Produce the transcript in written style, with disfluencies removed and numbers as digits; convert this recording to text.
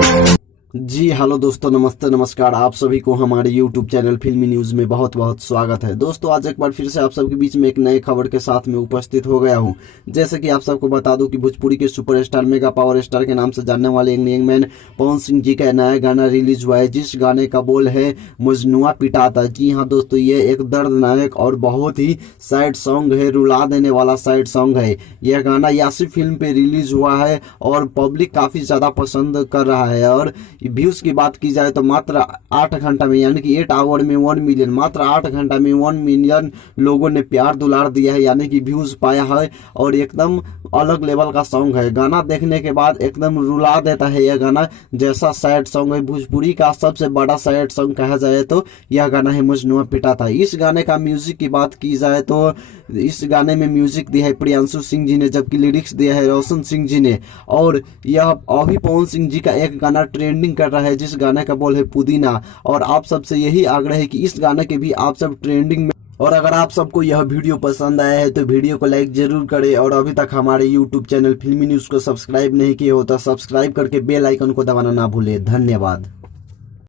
जी hello दोस्तों, नमस्ते नमस्कार। आप सभी को हमारे यूट्यूब चैनल फिल्मी न्यूज में बहुत बहुत स्वागत है। दोस्तों आज एक बार फिर से आप सबके बीच में एक नए खबर के साथ में उपस्थित हो गया हूं। जैसे कि आप सबको बता दूं कि भोजपुरी के सुपरस्टार मेगा पावर स्टार के नाम से जानने वाले यंग मैन पवन सिंह जी का नया गाना रिलीज हुआ है, जिस गाने का बोल है मजनुआ पिटाता। जी हाँ दोस्तों, ये एक दर्दनायक और बहुत ही सैड सॉन्ग है, रुला देने वाला सैड सॉन्ग है। यह गाना यासी फिल्म पे रिलीज हुआ है और पब्लिक काफी ज्यादा पसंद कर रहा है। और व्यूज की बात की जाए तो मात्र 8 घंटा में, यानी कि 8 आवर में 1 मिलियन, मात्र 8 घंटा में 1 मिलियन लोगों ने प्यार दुलार दिया है, यानी कि व्यूज पाया है। और एकदम अलग लेवल का सॉन्ग है। गाना देखने के बाद एकदम रुला देता है यह गाना। जैसा सैड सॉन्ग है, भोजपुरी का सबसे बड़ा सैड सॉन्ग कहा जाए तो यह गाना है मजनुआ पिटाता। इस गाने का म्यूजिक की बात की जाए तो इस गाने में म्यूजिक दिया है प्रियांशु सिंह जी ने, जबकि लिरिक्स दिया है रोशन सिंह जी ने। और यह अभी पवन सिंह जी का एक गाना ट्रेंडिंग कर रहा है, जिस गाने का बोल है पुदीना। और आप सबसे यही आग्रह है कि इस गाने के भी आप सब ट्रेंडिंग में। और अगर आप सबको यह वीडियो पसंद आया है तो वीडियो को लाइक जरूर करें। और अभी तक हमारे यूट्यूब चैनल फिल्मी न्यूज को सब्सक्राइब नहीं किए हो तो सब्सक्राइब करके बेल आइकन को दबाना ना भूले। धन्यवाद।